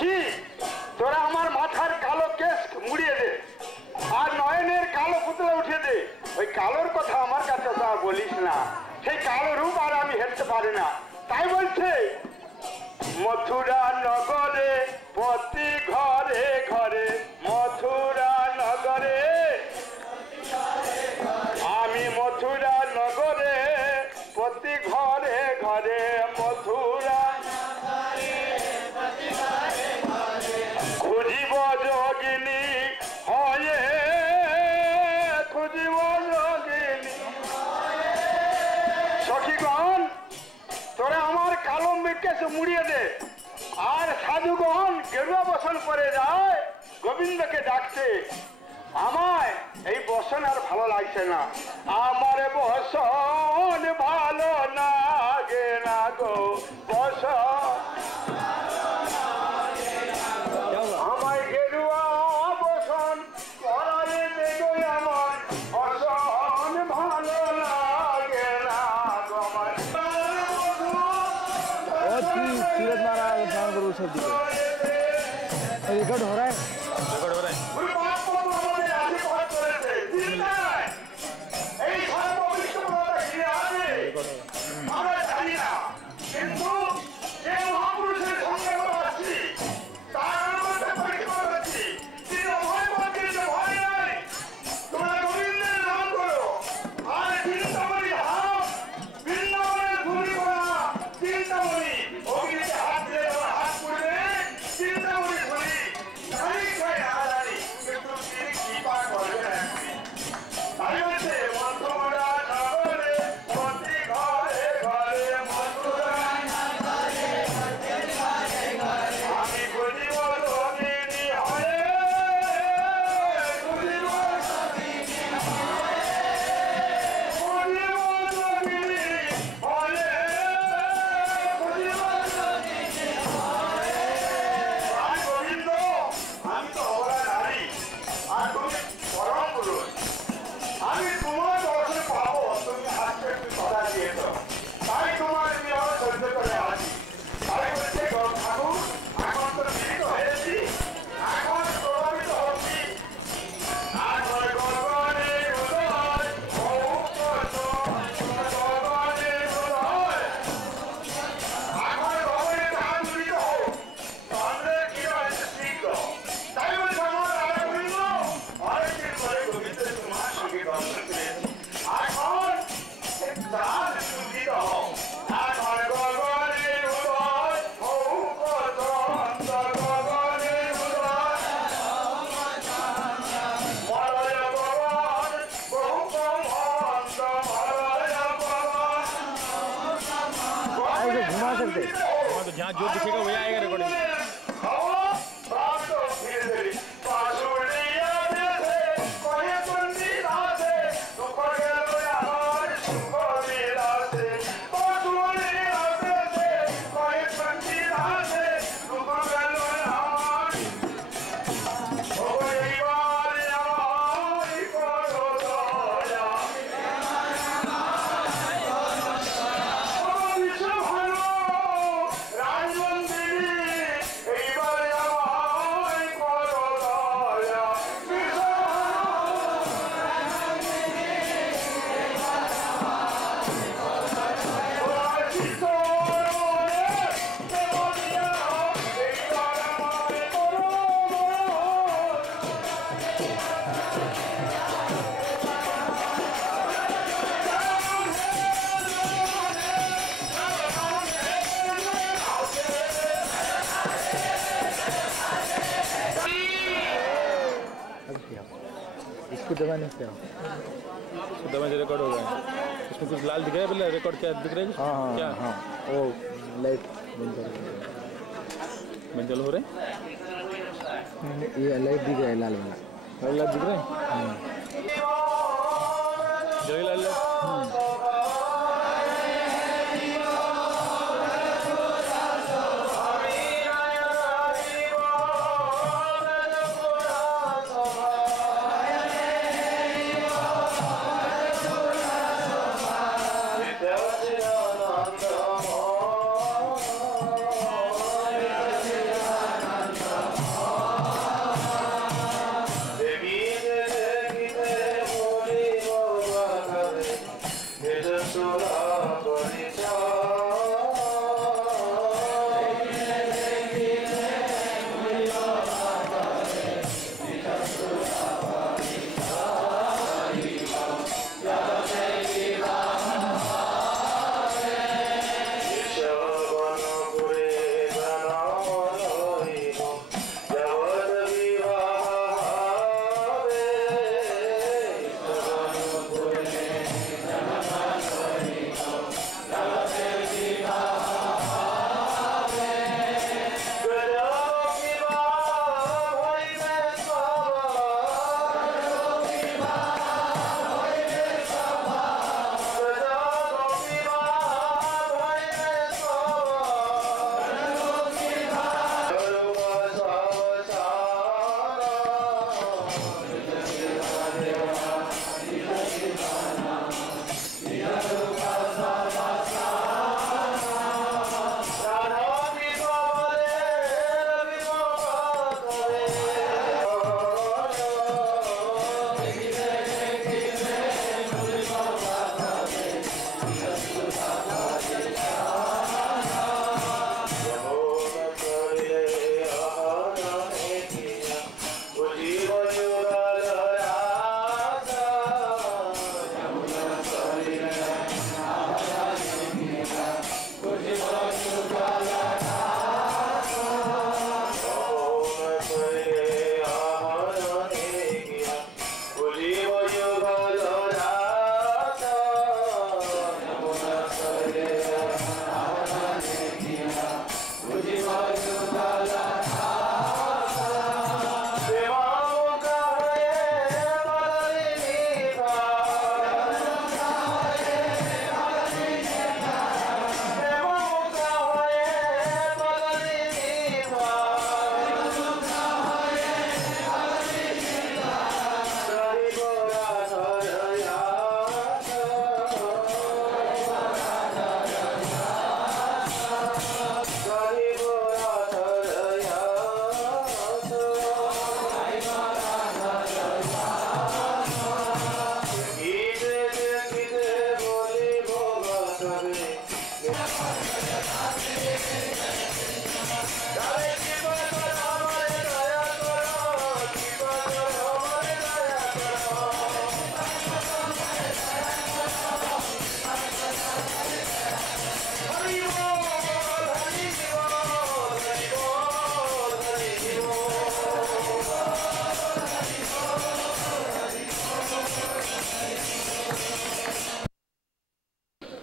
সখী তোরা আমার মাথার কালো কেশ মুড়িয়ে দে আর নয়নের কালো পুতলা উঠিয়ে দে। ওই কালোর কথা আমার কাছে তো আর বলিস না, সেই কালো রূপ আর আমি হেঁটতে পারি না। তাই বলছে মথুরা নগরে প্রতি ঘরে ঘরে, মথুরা নগরে আমি মথুরা নগরে প্রতি ঘরে ঘরে, মথুরা খুঁজিব যোগিনী হয়ে, খুঁজিব যোগিনী। সখীগণ তোরা আমার কালো মেঘকে মুড়িয়ে দে আর সাধুগণ গেরুয়া বসন করে যায় গোবিন্দকে ডাকছে। আমায় এই বসন আর ভালো লাগছে না, আমার বসন ভালো লাগে না গো, বসন আমায় গেরুয়া বসন করালে দেগো, আমার বসন ভালো লাগে না গো। আমার सूरत मारा सब दिखे रिकॉर्ड हो रहा है, रिकॉर्ड हो रहा है। तो जहाँ जो दिखेगा वही आएगा रिकॉर्डिंग। इसको दबाने से दबाने रिकॉर्ड हो गया। इसमें कुछ लाल दिख रहा है, पहले रिकॉर्ड क्या दिख रहा है? हाँ क्या? हाँ वो लाइट बंद चालू हो रहे हैं, ये लाइट दिख रहा है, लाल वाला लाइट दिख रहा है। जय लाल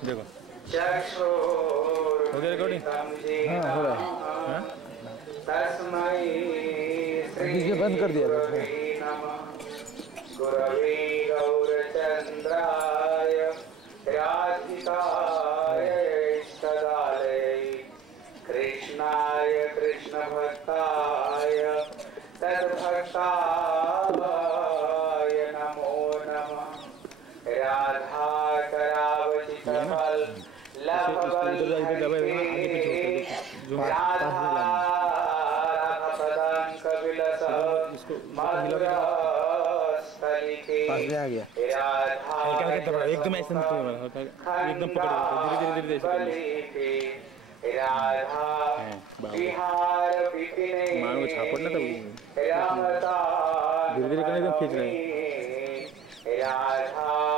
देखो हो गया रिकॉर्डिंग? हाँ हो रहा है। डीजे बंद कर दिया था। गुरवे गौरचंद्राय राधिकाय सदालय कृष्णाय कृष्ण भक्ताय तद्भक्ताय नमो नमः। राधा करावचितफल एकदम ऐसे एकदम पकड़ धीरे धीरे मारो छापड़ ना धीरे धीरे करना एकदम खींच रहे हैं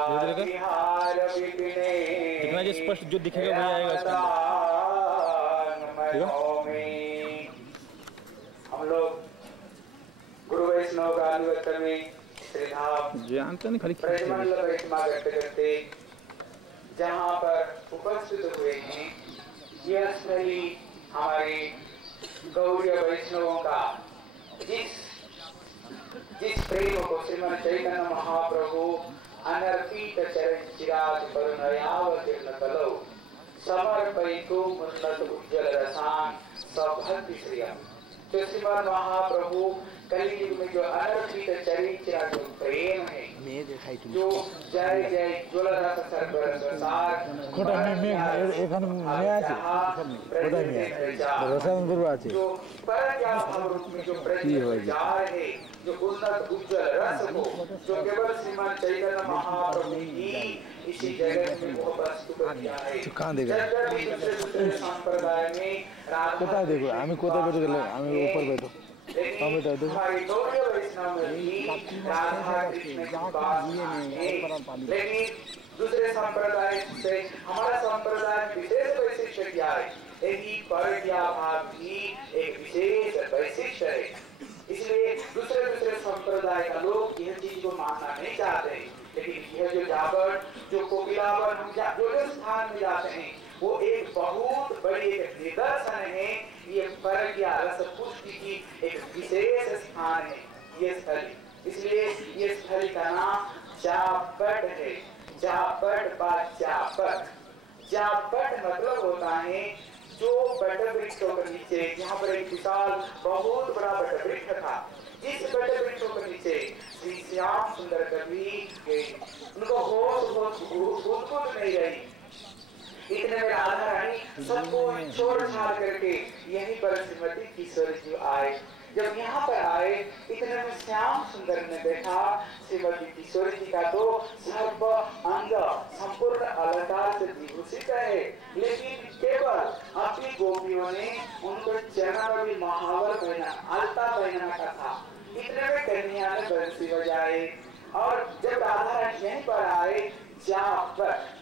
धीरे धीरे जितना जो स्पष्ट जो दिखेगा वही आएगा उसका। हम लोग गुरु वैष्णव का अनुगत्य में जानते नहीं खाली ब्रजमंडल परिक्रमा करते करते जहाँ पर उपस्थित हुए हैं यह स्थली हमारे गौड़ीय वैष्णवों का जिस प्रेम को श्रीमद चैतन्य महाप्रभु अनर्पित चरण चिराज करुणयावतीर्ण कलौ समर्पयितु उन्नत उज्ज्वल रसान् सभक्ति श्रियम्। तो श्रीमद महाप्रभु कलयुग में जो अनर्पित चरित्र जो प्रेम है, जो जय जय ज्वलरस सर्वर संसार खोटा में एखान में আছে खोटा में रसायन गुरु আছে जो परज्ञा भाव रूप में जो प्रज्ञाचार है, जो उन्नत उज्जवल रस को जो केवल श्रीमान चैतन्य महाप्रभु ही इसी जगत में वो वस्तु कर दिया है। कहाँ देगा संप्रदाय में कोता देखो हमें कोता बैठ गए हमें ऊपर बैठो हम बैठो देखो हमारी गौड़ीय वैष्णव में भी राधा कृष्ण की बात है, लेकिन दूसरे संप्रदाय से हमारा संप्रदाय विशेष वैशिष्ट क्या है? यही परज्ञा भाव भी एक विशेष वैशिष्ट है। इसलिए दूसरे संप्रदाय का लोग यह चीज को मानना नहीं चाहते हैं, लेकिन यह जो जाबर जो कोकिलावन हम जो स्थान में जाते हैं वो एक बहुत बड़ी एक निदर्शन है। ये परज्ञा रस पुष्टि की एक विशेष स्थान है ये स्थली, इसलिए ये स्थली का नाम जापट है। जापट बा जापट, जापट मतलब होता है जो बट वृक्षों के नीचे, यहाँ पर एक विशाल बहुत बड़ा बट वृक्ष था, जिस बट वृक्षों के नीचे श्री श्याम सुंदर कवि गए, उनको होश नहीं रही। इतने में राधा रानी सबको छोड़ छाड़ करके यहीं पर श्रीमती किशोरी जी आए। जब यहाँ पर आए इतने में श्याम सुंदर ने देखा श्रीमती किशोरी जी का तो सर्व अंग संपूर्ण अलंकार से विभूषित है, लेकिन केवल अपनी गोपियों ने उनको चरण में महावर पहना, आलता पहना का था। इतने में कन्या ने बंसी बजाई और जब राधा रानी यहीं पर आए, जापट,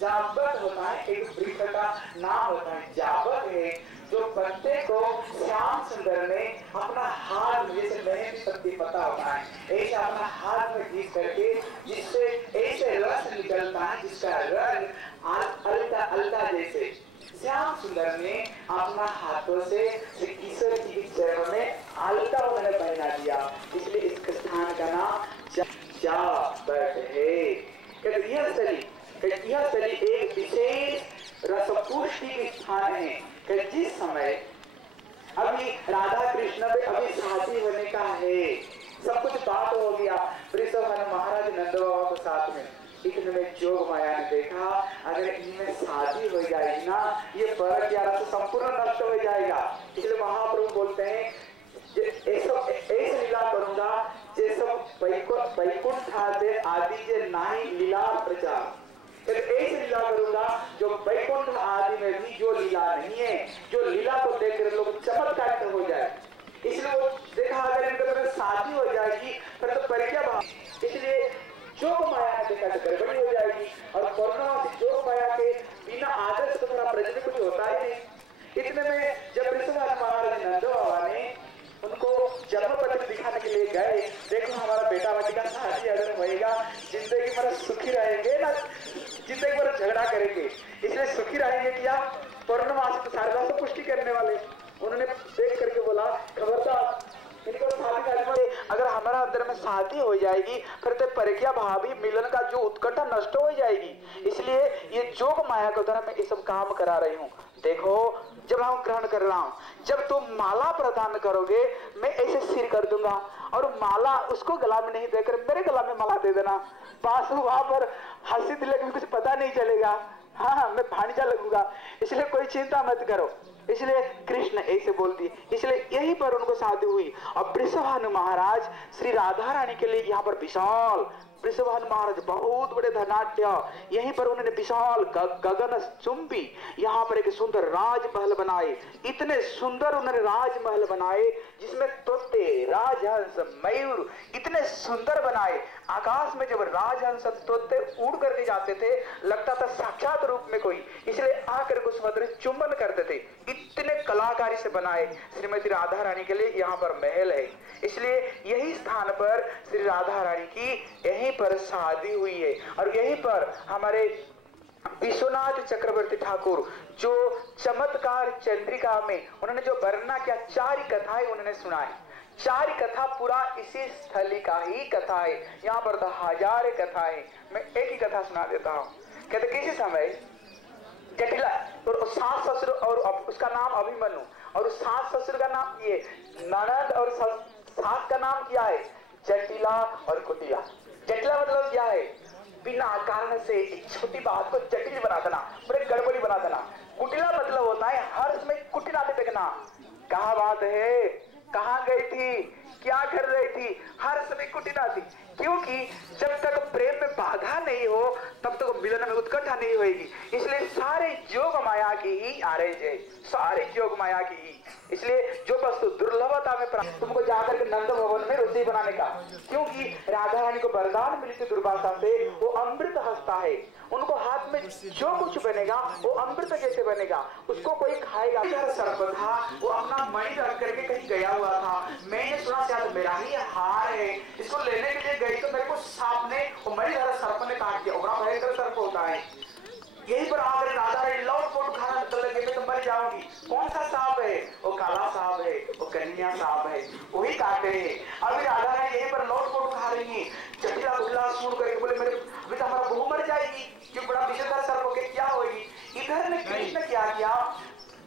जापट होता है एक वृक्ष का नाम होता है, जापट है जो पत्ते को श्याम सुंदर ने अपना हाथ में, जैसे मेहंदी पत्ती पता होता है ऐसे अपना हाथ में घिस करके, जिससे ऐसे रस निकलता है जिसका रंग अलता अलता जैसे, श्याम सुंदर ने अपना हाथों से श्री किशोर जी के चरणों में अलता उन्होंने पहना दिया, इसलिए इस स्थान का नाम जापट है। यह स्थली एक विशेष रसपुष्टि के स्थान है कि जिस समय अभी राधा कृष्ण में अभी शादी होने का है, सब कुछ बात हो गया, वृषभानु महाराज नंद बाबा के साथ में, इतने में जोग माया ने देखा अगर इनमें शादी हो जाएगी ना ये परज्ञा रस संपूर्ण नष्ट हो जाएगा। इसलिए महाप्रभु बोलते हैं ऐसे लीला करूंगा जैसे वैकुंठ आदि जे नाही लीला प्रचार, ऐसे लीला करूंगा जो वैकुंठ आदि में भी जो लीला नहीं है, जो लीला को देखकर लोग चमत्कार हो जाए। इसलिए वो देखा अगर इनके में शादी हो जाएगी फिर तो परज्ञा भाव, इसलिए जोग माया ने देखा तो गड़बड़ी हो जाएगी और पौर्णमासी जोग माया के बिना आदर्श तो थोड़ा प्रजन कुछ होता ही नहीं। इतने में जब वृषभानु महाराज नंद बाबा ने उनको जन्म पत्र दिखाने के लिए गए, देखो हमारा बेटा बेटी का शादी अगर होएगा जिंदगी भर सुखी रहेंगे ना, जिंदगी भर झगड़ा करेंगे, इसलिए सुखी रहेंगे क्या पौर्णमासी तो शारदा से पुष्टि करने वाले। उन्होंने देख करके बोला खबरदार इनको शादी करने, अगर हमारा अंदर में शादी हो जाएगी फिर तो परज्ञा भावी मिलन का जो उत्कंठा नष्ट हो जाएगी, इसलिए ये जोग माया के द्वारा मैं ये सब काम करा रही हूँ। देखो जब हम ग्रहण कर रहा हूँ, जब तुम माला प्रदान करोगे मैं ऐसे सिर कर दूंगा और माला उसको गला में नहीं देकर मेरे गला में माला दे देना, पास वहां पर हंसी दिले में कुछ पता नहीं चलेगा, हाँ मैं भांजा लगूंगा, इसलिए कोई चिंता मत करो। इसलिए कृष्ण ऐसे बोलती है, इसलिए यहीं पर उनको शादी हुई। और वृषभानु महाराज श्री राधा रानी के लिए यहाँ पर विशाल, वृषभानु महाराज बहुत बड़े धनाढ्य, यहीं पर उन्होंने विशाल गगन चुंबी यहाँ पर एक सुंदर राजमहल बनाए। इतने सुंदर उन्होंने राजमहल बनाए जिसमें तोते, राजहंस, मयूर इतने सुंदर बनाए। आकाश में जब राजहंस तोते उड़ करके जाते थे लगता था साक्षात रूप में कोई, इसलिए आकर के उस मध्य चुंबन करते थे। इतने कलाकारी से बनाए श्रीमती राधा रानी के लिए यहाँ पर महल है, इसलिए यही स्थान पर श्री राधा रानी की यहीं पर शादी हुई है। और यहीं पर हमारे विश्वनाथ चक्रवर्ती ठाकुर जो चमत्कार चंद्रिका में उन्होंने जो वर्णना किया, 4 कथाएं उन्होंने सुनाई, 4 कथा पूरा इसी स्थली का ही कथा है। यहाँ पर तो हजारों कथाएं, मैं एक ही कथा सुना देता हूँ। कहते किसी समय जटिला और सास ससुर और उसका नाम अभिमन्यु और सास ससुर का नाम ये ननद और साग का नाम क्या है? जटिला और कुटिला। जटिला मतलब क्या है? बिना कारण से एक छोटी बात को जटिल बना देना, बड़े गड़बड़ी बना देना। कुटिला मतलब होता है हर समय कुटिलाते देखना, कहाँ बात है, कहाँ गई थी, क्या कर रही थी, हर समय कुटिलाती। क्योंकि जब तक प्रेम में बाधा नहीं हो तब तक मिलन में उत्कंठा नहीं होगी। इसलिए सारे योग माया की ही आरज है, सारे योग माया की ही। इसलिए जो वस्तु दुर्लभता में प्राप्त, तुमको जाकर के नंद भवन में रोटी बनाने का, क्योंकि राधा रानी को वरदान मिली थी दुर्वासा से, वो अमृत हस्ता है, उनको हाथ में जो कुछ बनेगा वो अमृत जैसे बनेगा, उसको कोई खाएगा। सर्प था, वो अपना मणि रख करके कहीं गया हुआ था, मैंने सुना शायद मेरा ही हार है, इसको लेने के लिए गई तो मेरे को सांप ने, वो मणिधर सर्प ने काट दिया। बड़ा भयंकर सर्प होता है। यही पर आकर राधा रानी लौट पोट खाना लगे, मैं तो मर जाऊंगी। कौन सा सांप है? वो काला सांप है, वो कन्या सांप है, वही काटे हैं। अभी राधा रानी यही पर लौट पोट खा रही है। जटिला बुटला सुन करके बोले मेरे अभी तो हमारा बहू मर जाएगी, क्यों बड़ा विषधर सर्प होके क्या होगी। इधर ने कृष्ण क्या किया,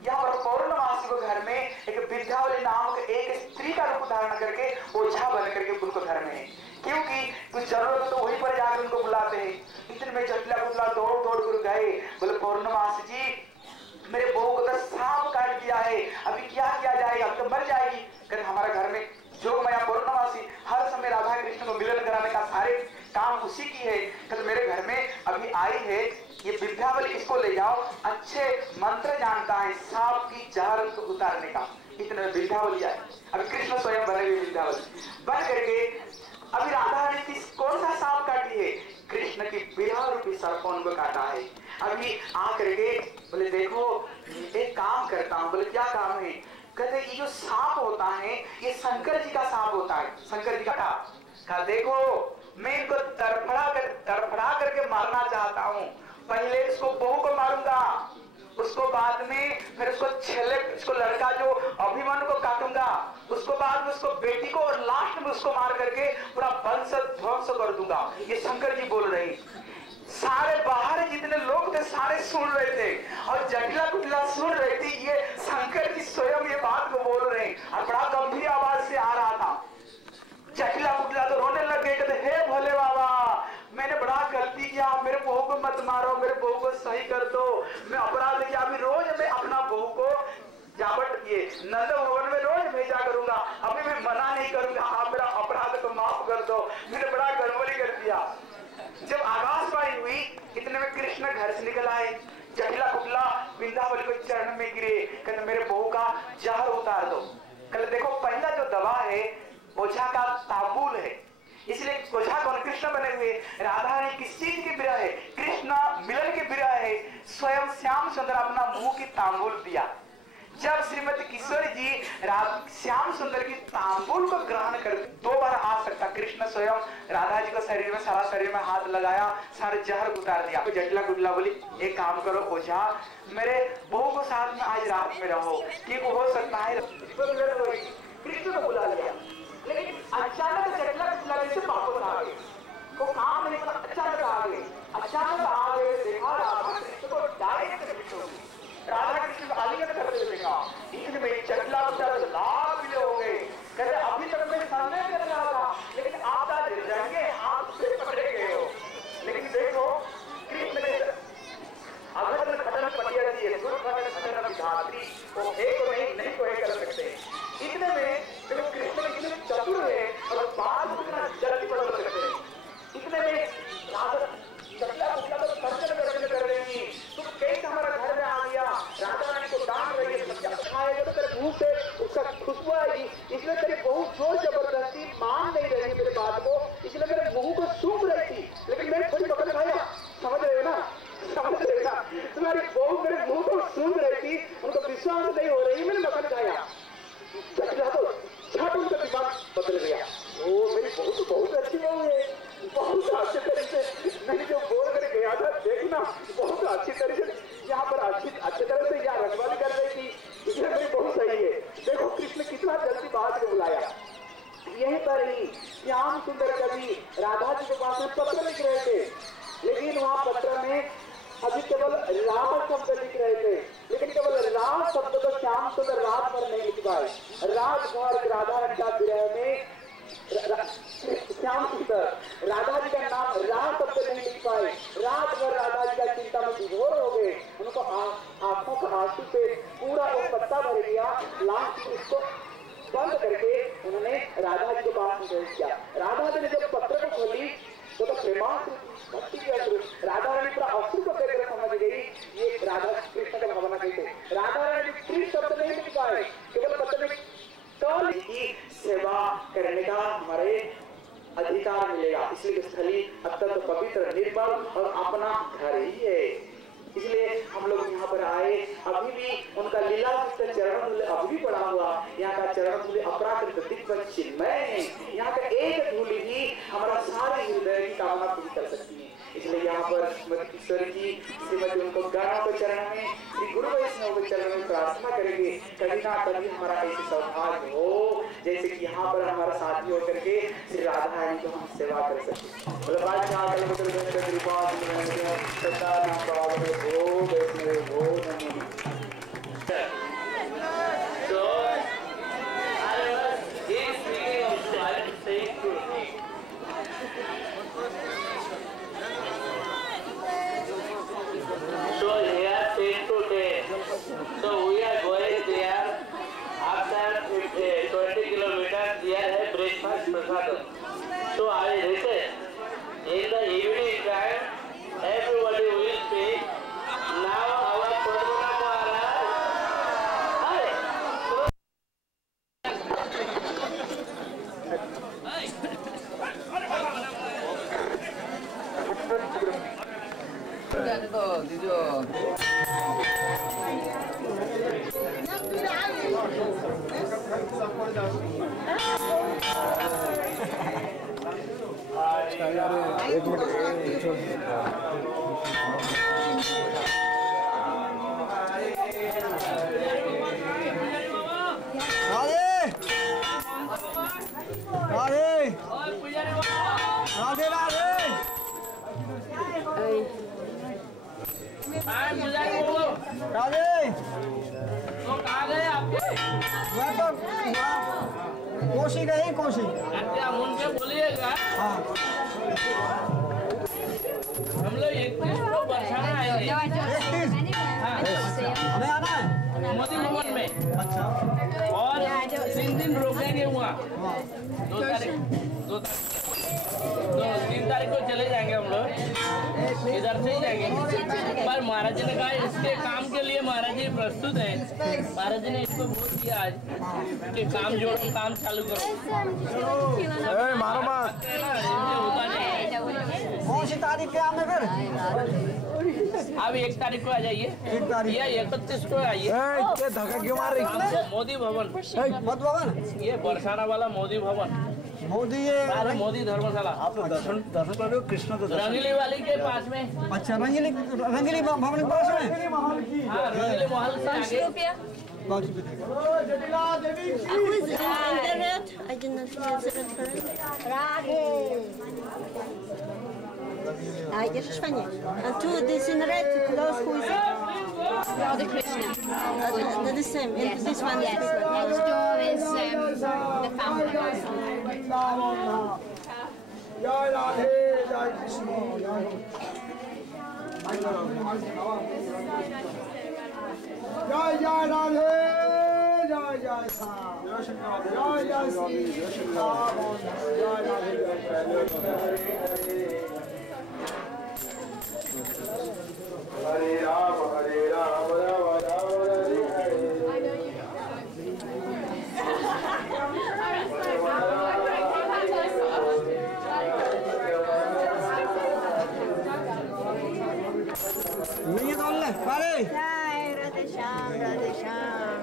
यहाँ पर पौर्णमासी को घर में एक विद्यावली नाम के एक स्त्री का रूप धारण करके ओझा बन करके उनको घर में, क्योंकि कुछ जरूरत तो वहीं पर जाकर उनको बुलाते हैं। इतने में जटिला बुटला दौड़ दौड़ कर गए, बोले पौर्णमासी जी मेरे बहू को तो सांप काट दिया है, अभी क्या किया जाएगा, अब तो मर जाएगी। कहते हमारे घर में जो माया पौर्णमासी हर समय राधा कृष्ण को मिलन कराने का सारे काम उसी की है। कहते मेरे घर में अभी आई है ये विद्यावली, इसको ले जाओ, अच्छे मंत्र जानता है सांप की जहर को उतारने का। इतने विद्यावली आए, अभी कृष्ण स्वयं बने हुए विद्यावली बन करके। अभी राधा रानी कौन सा सांप काटी है? कृष्ण की विरह रूपी सर्प उनको काटा है। अभी आकर के बोले देखो एक काम करता हूँ। बोले क्या काम है? कहते ये जो सांप होता है ये शंकर जी का सांप होता है, शंकर जी का। कहा देखो मैं इनको तड़फड़ा करके मारना चाहता हूँ। पहले इसको बहू को मारूंगा, उसको बाद में फिर उसको लड़का जो अभिमन्यु को काटूंगा, उसको बाद में उसको बेटी को, और लास्ट में उसको मार करके पूरा वंश ध्वंस कर दूंगा। ये शंकर जी बोल रहे हैं। सारे बाहर जितने लोग थे सारे सुन रहे थे और जटिला कुटिला सुन रही थी। ये शंकर जी स्वयं ये बात को बोल रहे हैं और बड़ा गंभीर आवाज से आ रहा था। जटिला कुटिला तो रोने लग गए, कहते हे भोले बाबा मैंने बड़ा गलती किया, मेरे बहू को मत मारो, मेरे बहू को सही कर दो, मैं अपराध किया। अभी रोज मैं अपना बहू को जावट ये नंद भवन में रोज भेजा करूंगा, अभी मैं मना नहीं करूंगा, आप मेरा अपराध को माफ कर दो, मैंने बड़ा गड़बड़ी कर दिया। जब आकाशवाणी हुई इतने में कृष्ण घर से निकल आए। जटिला कुटिला वृंदावली को चरण में गिरे, कहते मेरे बहू का जहर उतार दो। कहते देखो पहला जो दवा है ओझा का तांबूल है, इसलिए ओझा कौन? कृष्ण बने हुए। राधा रानी किस चीज की विरह है? कृष्ण मिलन की विरह है। स्वयं श्याम सुंदर अपना मुंह की तांबूल दिया। जब श्रीमती किशोरी जी श्याम सुंदर की तांबूल को ग्रहण कर दो बार आ सकता, कृष्ण स्वयं राधा जी को शरीर में, सारा शरीर में हाथ लगाया, सारे जहर उतार दिया। जटिला कुटिला बोली एक काम करो ओझा, मेरे बहू को साथ में आज रात में रहो, ठीक हो सकता है। कृष्ण को बुला लिया, लेकिन अचानक जटिला कुटिला से वापस आ गए। वो काम नहीं पता, अचानक आ गए। अचानक आ गए, देखा राधा कृष्ण को डायरेक्ट भेंट हो गई। राधा कृष्ण को आलिंगन करते देखा। इतने में जटिला कुटिला लाल पीले हो गए। कहते अभी तक मैं संदेह कर रहा था, लेकिन आप आज रंगे हाथ से पकड़े गए हो। लेकिन देखो कृष्ण ने अगर खतन पटिया दी है, खतन विधात्री, वो एक नहीं को एक कर सकते। इतने में देखो कृष्ण कितने चतुर है और बात कितना जल्दी बदल सकते हैं। इतने में राधा जटिला कुटिला तो दर्शन कर रही है, तुम कैसे हमारा घर में आ गया? राधा रानी को डांट रही है, खाएगा तो तेरे मुंह से उसका खुशबू आएगी, इसलिए तेरी बहू जोर जबरदस्ती मान नहीं रही मेरे बात को, इसलिए मेरे मुंह को सूख रही थी, लेकिन मैं थोड़ी पकड़ खाया। समझ रहे हो ना? समझ रहे ना? तुम्हारी बहू मेरे मुंह को सूख रही थी, उनको विश्वास नहीं हो रही, मैंने मकन खाया। जटिला तो झट उनका दिमाग बदल गया। ओ मेरी बहू तो बहुत अच्छी बहू है, बहुत अच्छे तरीके से मैंने जो बोल कर गया था देखना, बहुत अच्छी तरीके से यहाँ पर अच्छी तरह से यहाँ रखवाली कर रही थी, इसलिए मेरी बहुत सही है। देखो कृष्ण कितना जल्दी बात को बुलाया। यहीं पर ही श्याम सुंदर कवि राधा जी के पास में पत्र लिख रहे थे, लेकिन वहाँ पत्र में अभी केवल राम शब्द लिख रहे थे, लेकिन केवल राम शब्द को श्याम सुंदर रात पर नहीं लिख पाए। रात भर राधा रानी का विरह में आंसू से पूरा वो पत्ता भर गया। लास्ट में इसको बंद करके उन्होंने राधा जी को पास भेज किया। राधा जी ने जब पत्र को खोली तो प्रेमांश भक्ति के अश्रु, राधा रानी पूरा अश्रु को देखकर समझ गई ये राधा कृष्ण का भावना कैसे। राधा रानी प्लीज शब्द नहीं लिख पाए, केवल पत्र में कल की सेवा करने का हमारे अधिकार मिलेगा। इसलिए स्थली अत्यंत पवित्र, निर्मल और अपना घर ही है। इसलिए हम लोग यहाँ पर आए। अभी भी उनका लीला चरण मूल्य अभी भी पड़ा हुआ, यहाँ का चरण मूल्य अपराकृत दिव्य चिन्मय है। यहाँ का एक धूलि भी हमारा सारे हृदय की कामना पूरी कर सकती है। इसलिए यहाँ पर श्रीमती ईश्वर जी श्रीमती उनको गणों के चरण में, श्री गुरु वैष्णव के चरण में प्रार्थना करेंगे कभी ना कभी हमारा ऐसे सौभाग्य हो जैसे कि यहाँ पर हमारा साथी होकर के श्री राधा रानी को हम सेवा कर सके। So we are going there. After 20 kilometers, there is breakfast prasadam. So I request in the evening time, everybody will speak. Now our program एक मिनट कोशी गई कोशी उनके बोलिएगा। हाँ हम लोग 31 को बरसाना आएंगे। हमें आना है मोदी भवन में। अच्छा और 3 दिन रुकेंगे वहाँ। 3 तारीख को चले जाएंगे हम लोग, इधर से ही जाएंगे। पर महाराज जी ने कहा इसके काम के लिए महाराज जी प्रस्तुत है। महाराज जी ने इसको बोल दिया आज कि काम जोड़ो, काम चालू करो। मारो मत। होता नहीं है। कौन सी तारीख के आने फिर? अब 1 तारीख को आ जाइए, 1 तारीख या 31 को आइए। धक्का क्यों मार रही? मोदी भवन, मत भवन, ये बरसाना वाला मोदी भवन, मोदी ये मोदी धर्मशाला। आप दर्शन कर रहे हो कृष्ण तो रंगीली वाली के पास में। अच्छा रंगीली भवन के पास में। हाँ, रंगीली महल से आगे। Just funny. And two, this in red, close, who is it? Radha Krishna. They're the same. Yes. This one Yes. Next door is the fountain. जय राधे जय कृष्ण जय जय राधे जय जय श्याम जय जय श्री राम जय राधे हरे राम राम राम हरे हरे। नहीं तो ले पारे Jai Radhe Shyam, Radhe Shyam.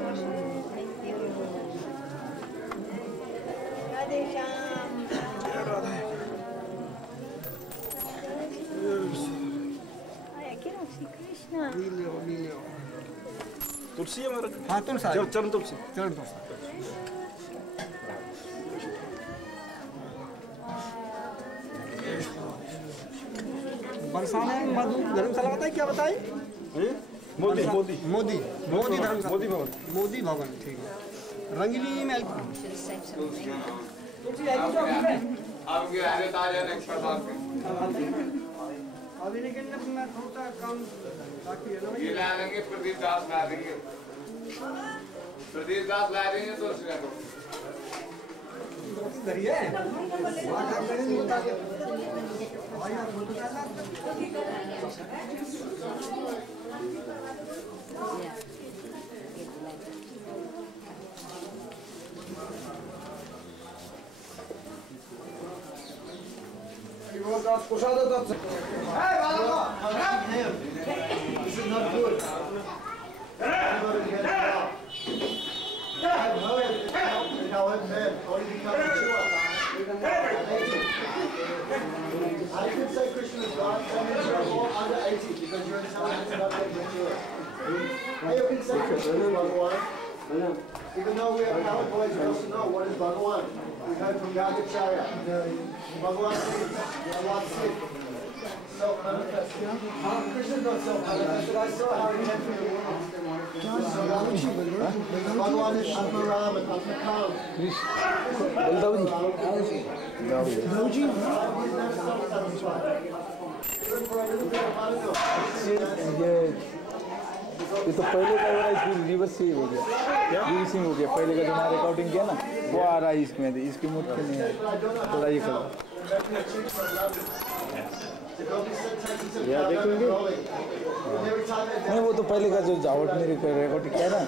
Thank you. Radhe Shyam. Ay, aquí no see Krishna. तुलसी हमारा हाँ तुलसी चरण तुलसी चरण तुलसी बरसाने मधु धर्मशाला बताइए क्या बताइए मोदी मोदी मोदी मोदी धर्मशाला मोदी भवन मोदी भवन ठीक है रंगीली में आपके आगे ताजा नेक्स्ट अभी लेकिन मैं थोड़ा काम ये ला लेंगे, प्रदीप दास ला देंगे, प्रदीप दास ला देंगे तो उसका This is not good. I could say Krishna is God, that means you're all under 80 because you're intelligent enough to mature. You can say Krishna is Bhagawan. Even though we are Pali boys, we also know what is Bhagawan. We heard from Yagacharya. Bhagawan means Allah said. Self-manifested. Krishna is not self-manifested. I saw how he went through the world. Bhagawan is Atma Ram and Atma Kam. ये तो पहले का reverse ही हो गया, reversing हो गया। पहले का जो हमारा रिकॉर्डिंग किया ना वो आ रहा है इसमें, इसके मुझ में नहीं है। थोड़ा ये करो नहीं, वो तो पहले का जो जावट में रिकॉर्डिंग किया ना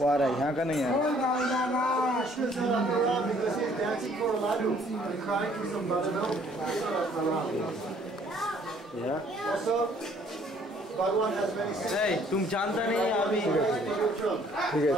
वो आ रहा है, यहाँ का नहीं है। तुम जानता नहीं अभी ठीक है।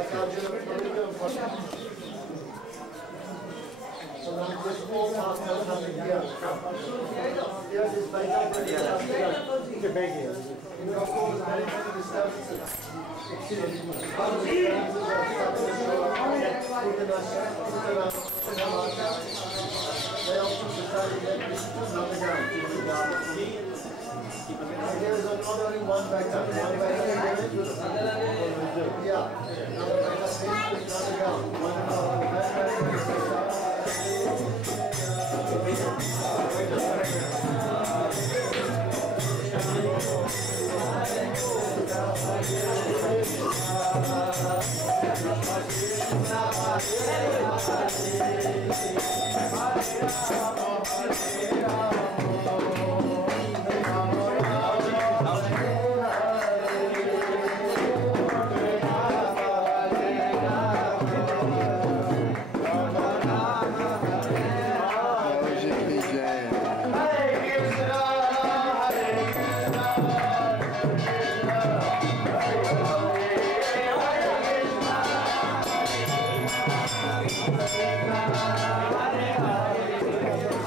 There's not only one vector, yeah.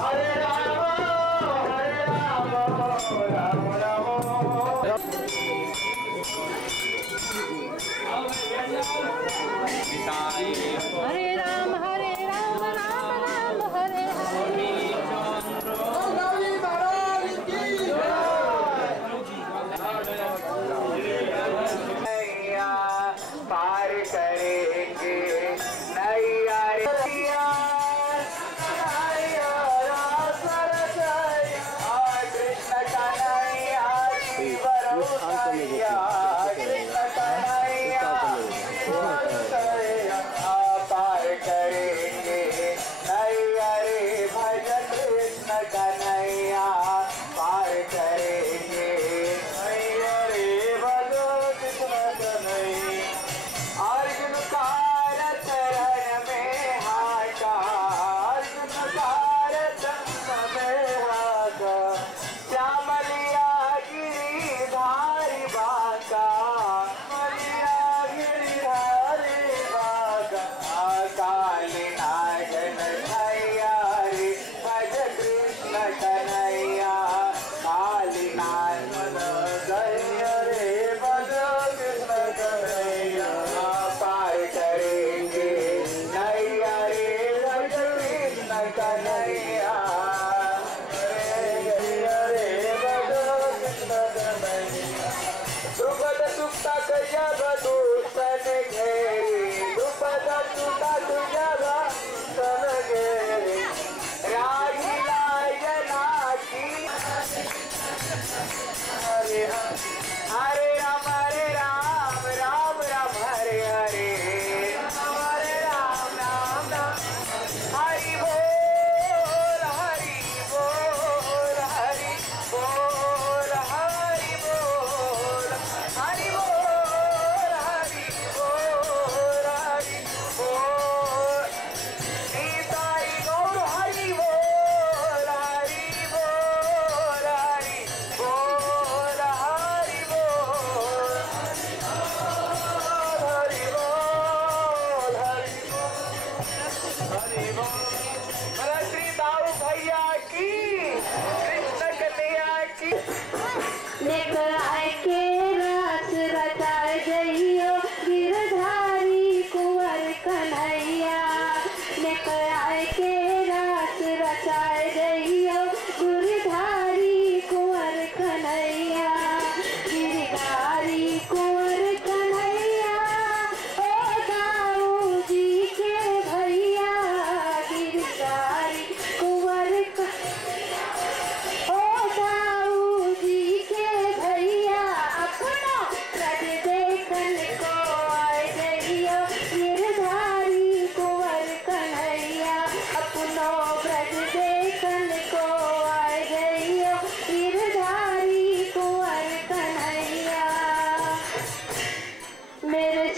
Hare Rama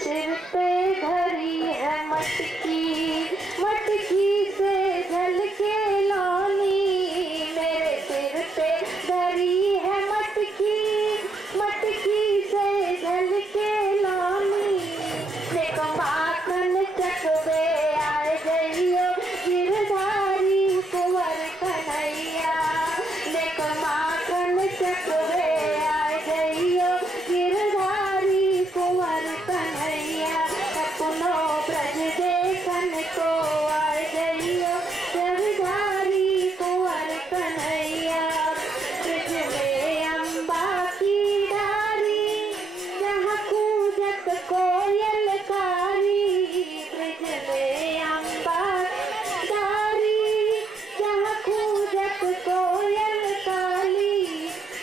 सिर पे धरी है मटकी, मटकी से झलके लानी। मेरे सिर पे धरी है मटकी, मटकी से झलके लानी। देखो माखन चखबे आए जइयो गिरधारी कुंवर कन्हैया। देखो माखन चखबे आए जइयो गिरधारी कुंवर कन्हैया। अपनो ब्रज देखन को आए जइयो गिरधारी कुंवर कन्हैया। ब्रज में अम्बा की डारी, जहाँ कूजत कोयल कारी। ब्रज में अम्बा डारी, जहाँ कूजत कोयल काली।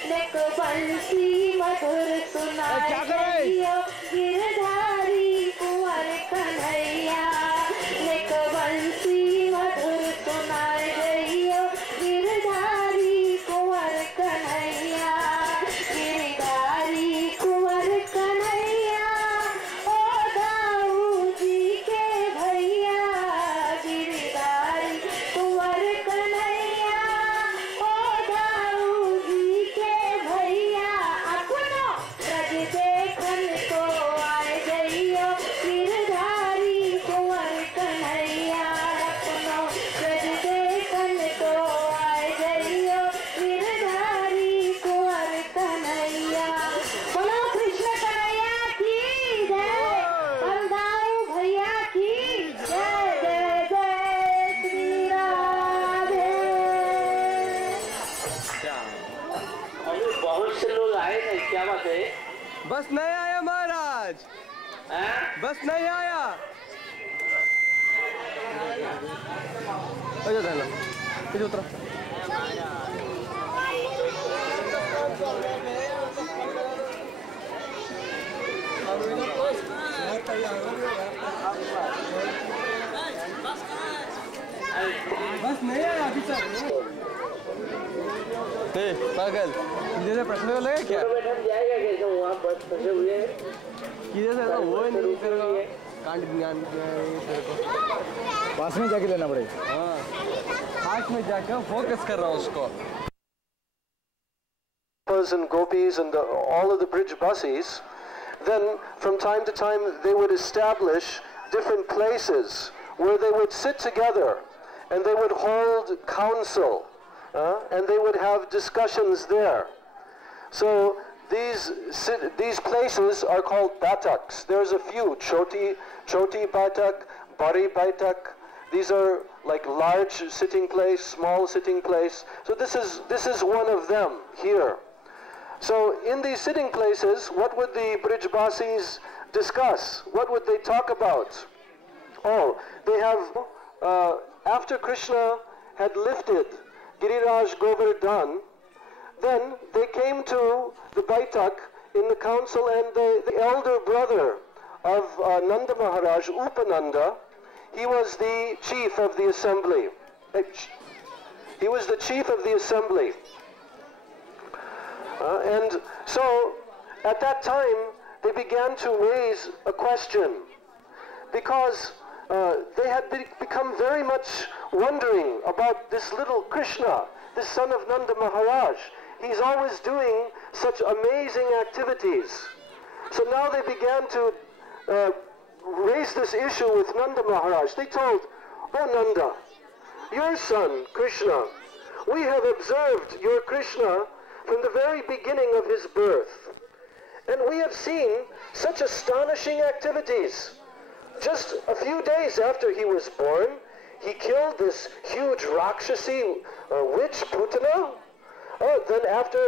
देखो बंसी मधुर सुनाए जइयो गिरधारी कुंवर कन्हैया। देखो बंसी मधुर सुनाए जइयो गिरधारी कुंवर कन्हैया। गिरधारी कुंवर कन्हैया, ओ दाऊ जी के भैया। गिरधारी कुंवर कन्हैया, ओ दाऊ जी के भैया। अपनो ब्रज देखन को आए जइयो गिरधारी कुंवर कन्हैया। अपनो ब्रज देखन को आए जइयो गिरधारी कुंवर कन्हैया। बोलो कृष्ण कन्हैया की जय, बलदाऊ भैया की जय। जय जय श्री राधे। अभी बहुत से लोग आए नहीं, क्या बात है? बस नहीं आया महाराज, हैं? बस नहीं आया। अच्छा चलो, पीछे उतरो। बस नहीं आया अभी तक। पागल, जैसे प्रश्न लगे क्या? बैठा जाएगा कैसे वहाँ बस फंसे हुए हैं? किधर से वो ही नहीं तेरे को कांड ज्ञान तेरे को पास में जाके लेना पड़ेगा। हाँ, पास में जाकर फोकस कर रहा हूँ उसको। And gopis and all of the bridge buses, then from time to time they would establish different places where they would sit together and they would hold council and they would have discussions there. So these places are called bataks. There's a few, Choti Batak, Bari Batak. These are like large sitting place, small sitting place. So this is one of them here. So in these sitting places, what would the Brijbasis discuss? What would they talk about? Oh, they have, after Krishna had lifted Giriraj Govardhan, then they came to the Baitak in the council, and the elder brother of Nanda Maharaj, Upananda, he was the chief of the assembly. He was the chief of the assembly. And so, at that time, they began to raise a question, because they had become very much wondering about this little Krishna, this son of Nanda Maharaj. He's always doing such amazing activities. So now they began to raise this issue with Nanda Maharaj. They told, "Oh Nanda, your son Krishna, we have observed your Krishna from the very beginning of his birth. And we have seen such astonishing activities. Just a few days after he was born, he killed this huge Rakshasi witch, Putana. Then after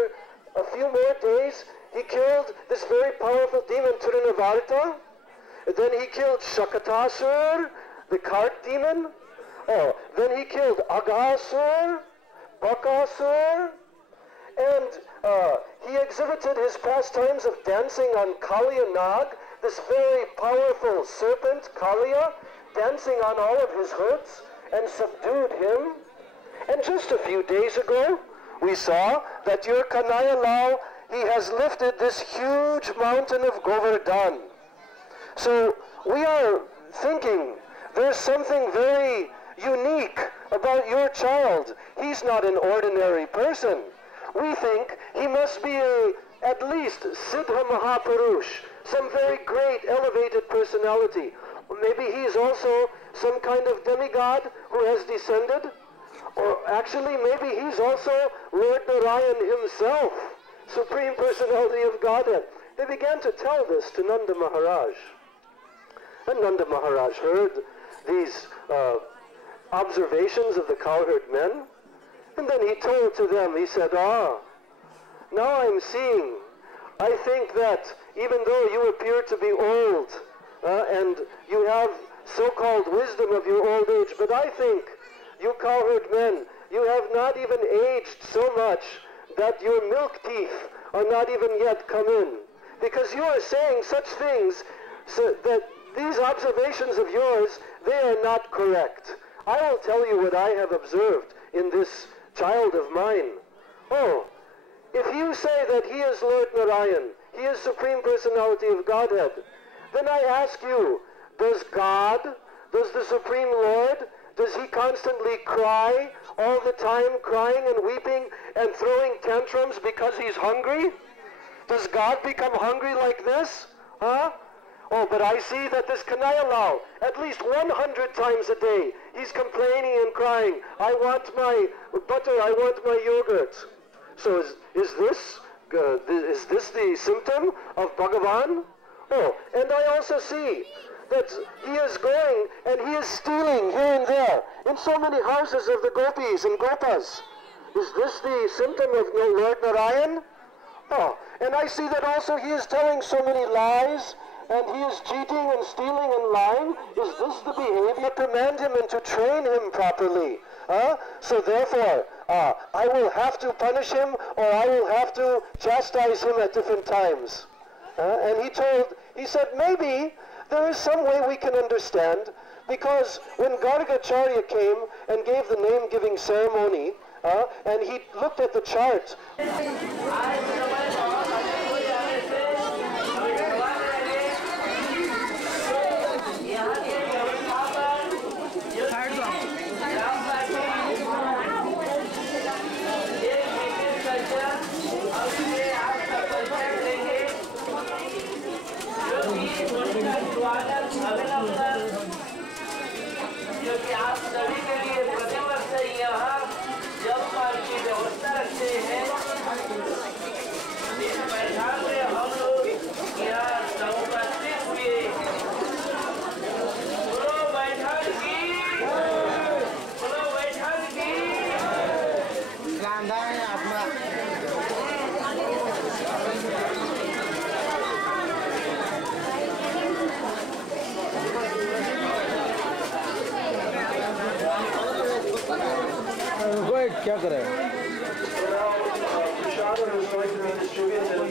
a few more days, he killed this very powerful demon, Trinavarta. Then he killed Shakatasur, the cart demon. Then he killed Aghasur, Bakasur. And he exhibited his pastimes of dancing on Kaliya Nag, this very powerful serpent, Kaliya, dancing on all of his hoods, and subdued him. And just a few days ago, we saw that your Kanaya Lal, he has lifted this huge mountain of Govardhan. So we are thinking there's something very unique about your child. He's not an ordinary person. We think he must be at least Siddha Mahapurush, some very great elevated personality. Or maybe he's also some kind of demigod who has descended. Or actually maybe he's also Lord Narayan himself, Supreme Personality of Godhead. They began to tell this to Nanda Maharaj. And Nanda Maharaj heard these observations of the cowherd men, and then he told to them, he said, now I'm seeing, I think that even though you appear to be old, and you have so-called wisdom of your old age, but I think, you cowherd men, you have not even aged so much that your milk teeth are not even yet come in. Because you are saying such things so that these observations of yours, they are not correct. I will tell you what I have observed in this child of mine. Oh, if you say that he is Lord Narayan, he is Supreme Personality of Godhead, then I ask you, does God, does the Supreme Lord, does he constantly cry all the time, crying and weeping and throwing tantrums because he's hungry? Does God become hungry like this? Huh? Oh, but I see that this Kanayalal, at least 100 times a day, he's complaining and crying, I want my butter, I want my yogurt. So is this the symptom of Bhagavan? Oh, and I also see that he is going and he is stealing here and there in so many houses of the gopis and gopas. Is this the symptom of Lord Narayan? Oh, and I see that also he is telling so many lies, and he is cheating and stealing and lying. Is this the behavior? Command him and to train him properly. So therefore, I will have to punish him, or I will have to chastise him at different times. And he said, maybe there is some way we can understand, because when Gargacharya came and gave the name-giving ceremony, and he looked at the chart. क्योंकि आप सभी के लिए प्रतिवर्ष यहाँ जब पाल की व्यवस्था रखते हैं, इस मैदान में हम लोग यहाँ उपस्थित हुए। बोलो बैठक की, बोलो बैठक की। क्या करें? Prasada is going to be distributed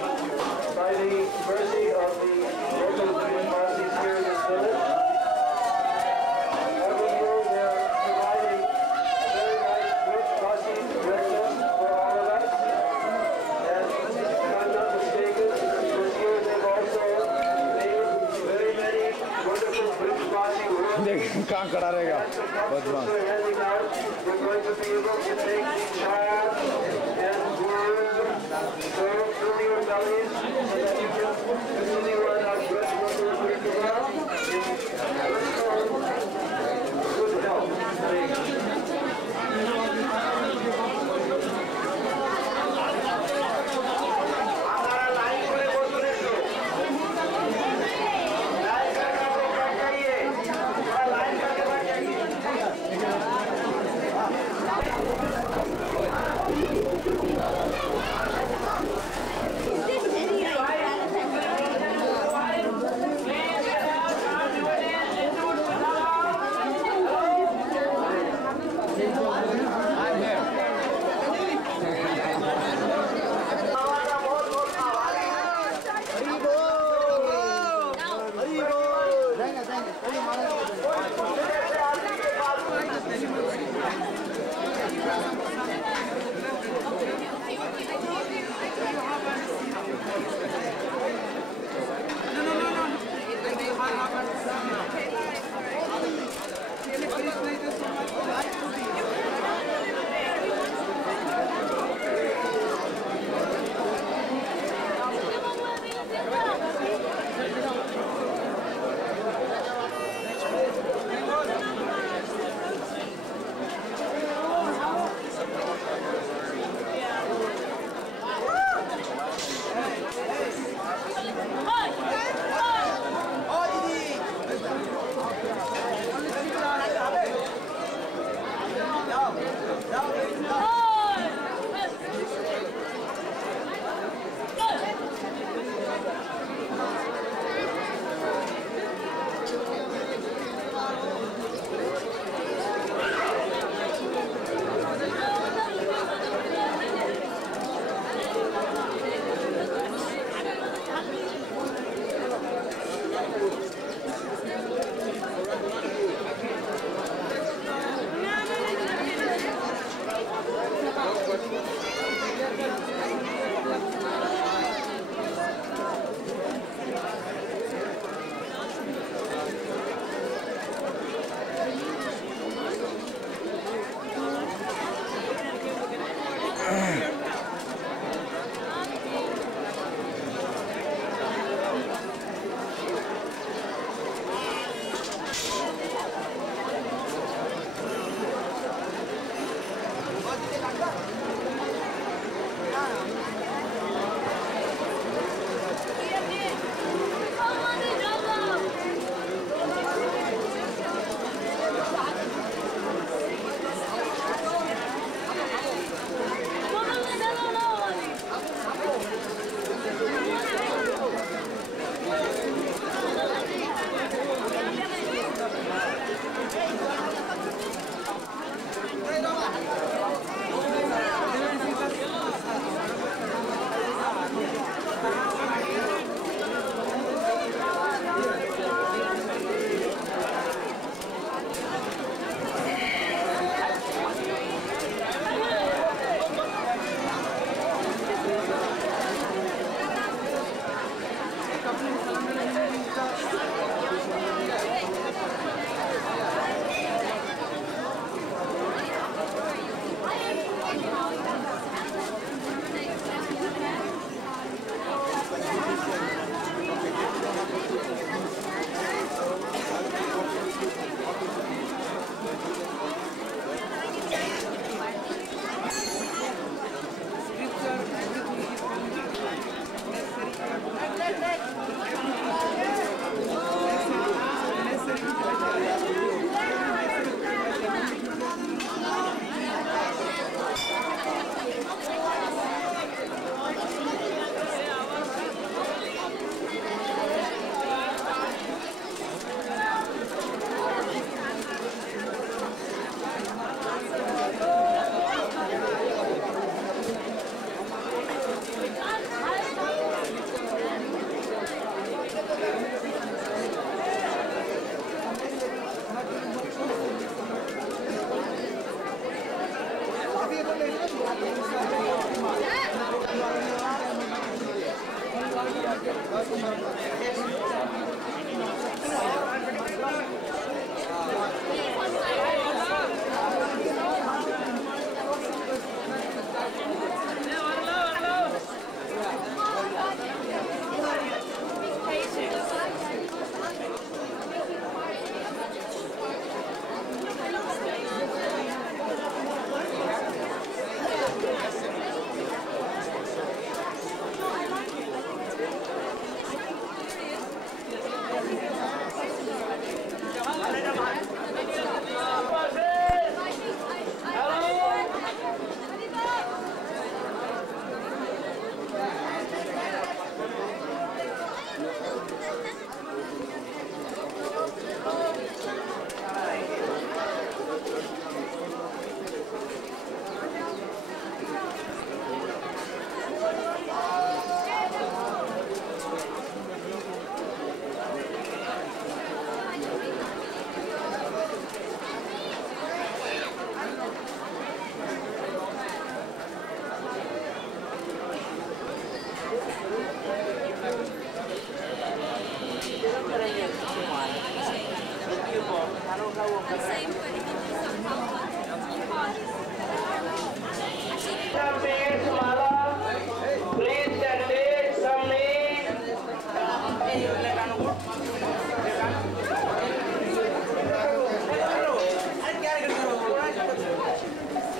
by the mercy of the local Vasis here in this village. Every year they are providing a very nice rich Vasi breakfast for all of us. And if I'm not mistaken, this year they've also made very many wonderful rich Vasi rolls. कहाँ खड़ा रहेगा? बदमाश। We're going to be able to take the child and words so fill your bellies so that you can continue on our good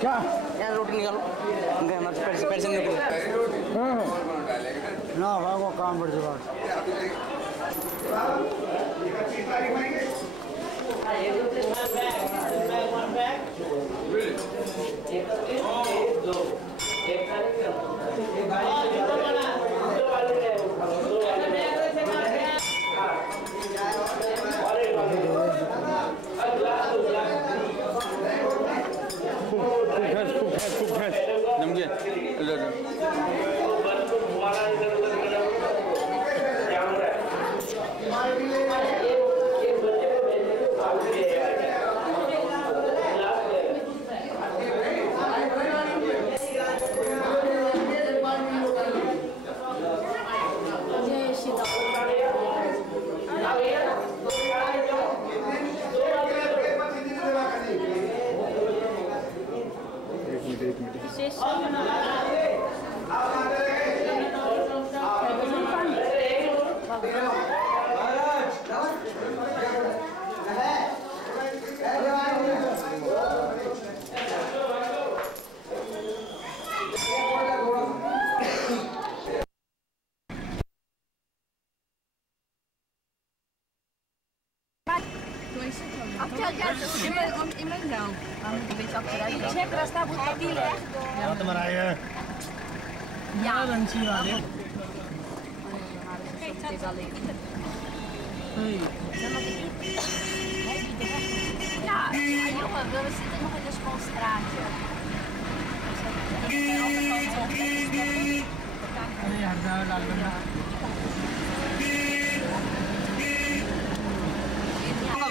क्या यार रोटी निकालो उनके हमारे पैसे निकलो ना भाई वो काम बढ़ जाएगा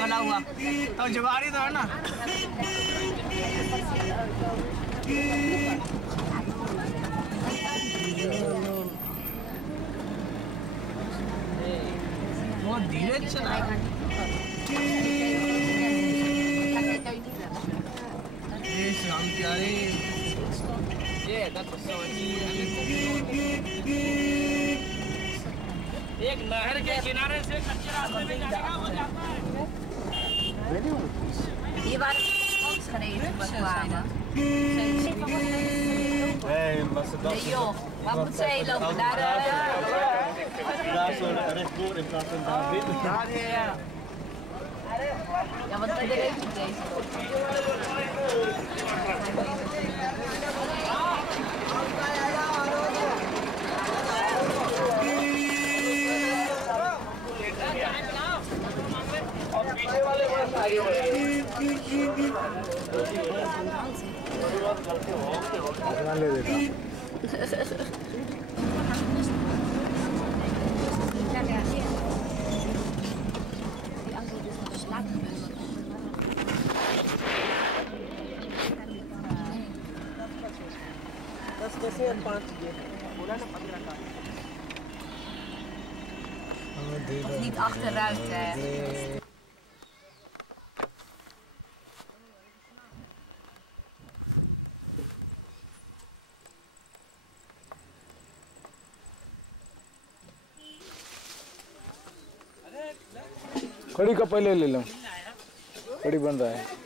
भला हुआ तो जुगाड़ी तो है ना बहुत धीरे चला शाम क्या रे एक नहर के किनारे से कच्चे रास्ते में जाने का हो जाता है ये बात io, wat moet zij lopen? Daar zo rechtdoor in plaats van daar weer. Ja, wat is er even deze? ले देता Of niet achteruit, hè? कड़ी का पहले ले लो कड़ी बन रहा है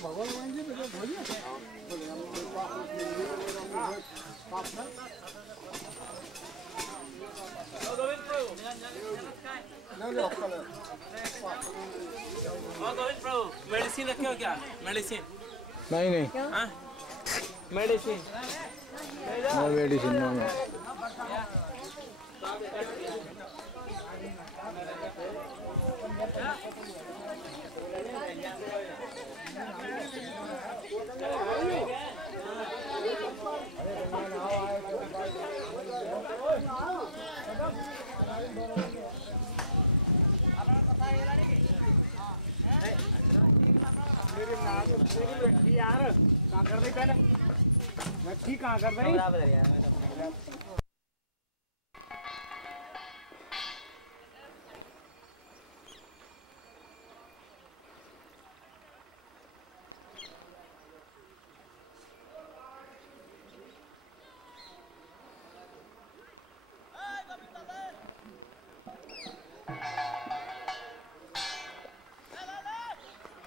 भगवान गोविंद प्रभु मेडिसिन रखे हो क्या? मेडिसिन नहीं नहीं मेडिसिन नो मेडिसिन नो यार कहाँ कर दे पहले मैं ठीक कहाँ कर दे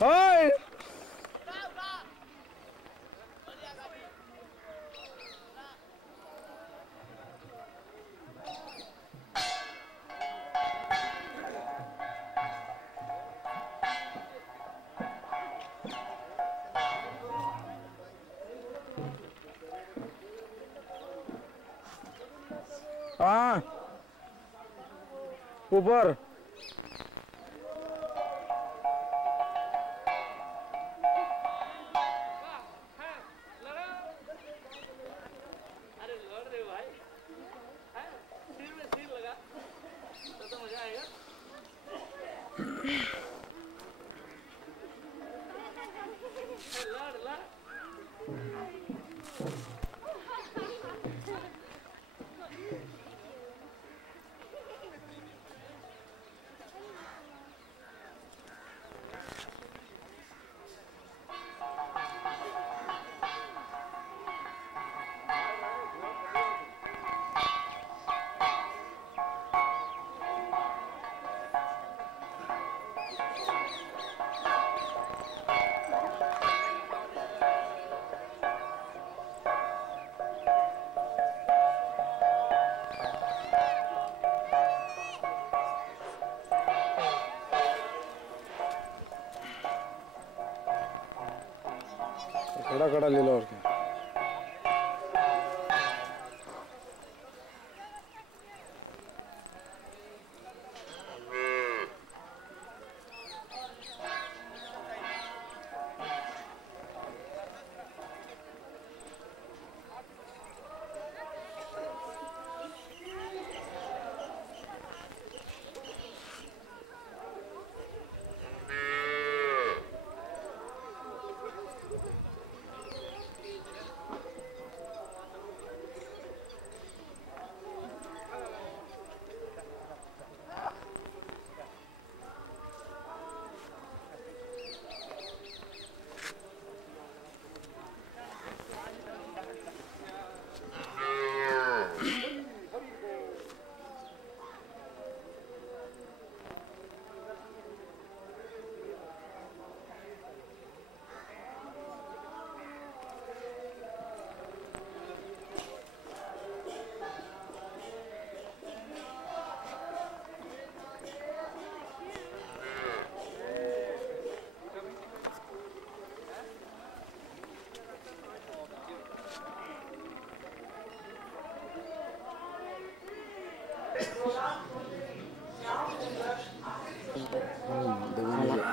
हाय हाँ ऊपर खड़ा खड़ा ले लो और क्या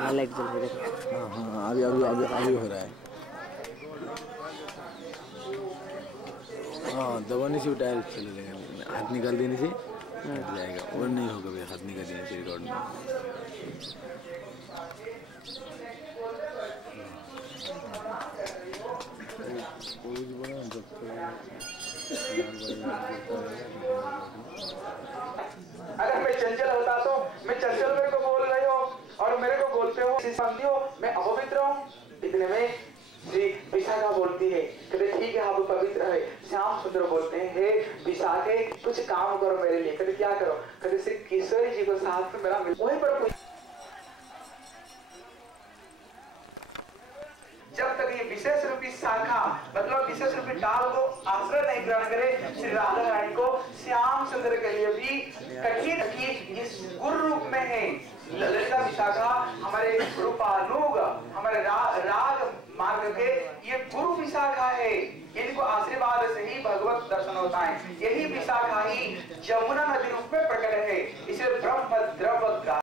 अलग जल रहा है। हाँ हाँ अभी अभी अभी अभी हो रहा है। हाँ दबाने से डायरेक्ट चले जाएगा, हाथ निकाल देने से हट जाएगा और नहीं होगा भैया, हाथ निकाल देने से रिकॉर्ड में। अगर मैं चंचल होता तो मैं चंचल मेरे को बोल रही हो और मेरे को बोलते हो समझियो मैं अपवित्र हूँ। इतने में श्री विशाखा बोलती है, कहते ठीक है आप पवित्र है। श्याम सुंदर बोलते हैं हे विशाखे कुछ काम करो मेरे लिए। कहते क्या करो? कहते श्री किशोरी जी को साथ में मेरा वहीं पर जब तक ये विशेष रूपी शाखा मतलब विशेष रूपी डाल को आश्रय नहीं ग्रहण करे श्री राधा रानी को श्याम सुंदर के लिए भी कठिन की इस गुरु रूप में है। ललिता विशाखा हमारे रूपानुग हमारे राग मार्ग के ये गुरु विशाखा है। इनको आशीर्वाद से ही भगवत दर्शन होता है। यही विशाखा ही यमुना नदी रूप में प्रकट है। इसे ब्रह्म द्रव